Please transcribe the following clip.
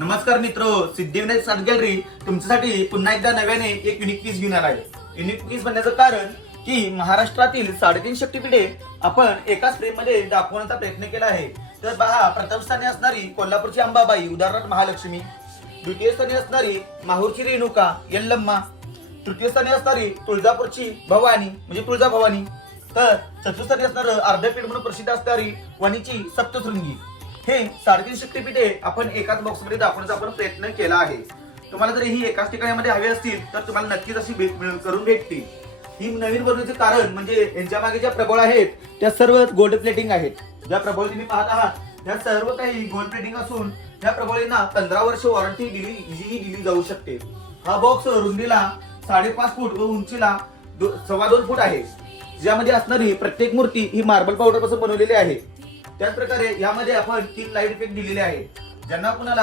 नमस्कार मित्र, Siddhivinayak art gallery तुमच्यासाठी पुन्हा एकदा नव्याने एक युनिक पीस घेऊन आला आहे. युनिक पीस बनण्याचं कारण की महाराष्ट्रातील 3.5 शक्तिपीठे आपण एकाच फ्रेम मध्ये दाखवण्याचा प्रयत्न केला आहे. तर पहा, प्रथम स्थानी असणारी कोल्हापूरची अंबाबाई उदाहरणार्थ महालक्ष्मी, द्वितीय स्थानी असणारी माहूरची रेणुका यल्लम्मा, तृतीय स्थानी असणारी तुळजापूरची भवानी म्हणजे तुळजाभवानी, तर चतुर्थ स्थानी असणारं अर्धपीठ म्हणून प्रसिद्ध असणारी वणीची सप्तशृंगी. हे 3.5 शक्तिपीठे आपण एकाच बॉक्स मध्ये दाखवण्याचा आपण प्रयत्न केला आहे. तुम्हाला जर ही एकाच ठिकाणामध्ये हवी असतील तर तुम्हाला नक्कीच अशी करून भेटतील. ही नवीन बनवण्याचे कारण म्हणजे यांच्या मागे ज्या प्रबळ आहेत त्या सर्व गोल्ड प्लेटिंग आहेत. ज्या प्रबळ तुम्ही पाहत आहात त्या सर्व काही गोल्ड प्लेटिंग असून त्या प्रबळींना 15 वर्ष वॉरंटी दिली जाऊ शकते. हा बॉक्स रुंदीला 5.5 फूट व उंचीला 2.25 फूट आहे. ज्यामध्ये असणारी प्रत्येक मूर्ती ही मार्बल पावडर पासून बनवलेली आहे. त्याच प्रकारे यामध्ये आपण 3 लाईट इफेक्ट दिलेले आहेत. ज्यांना कुणाला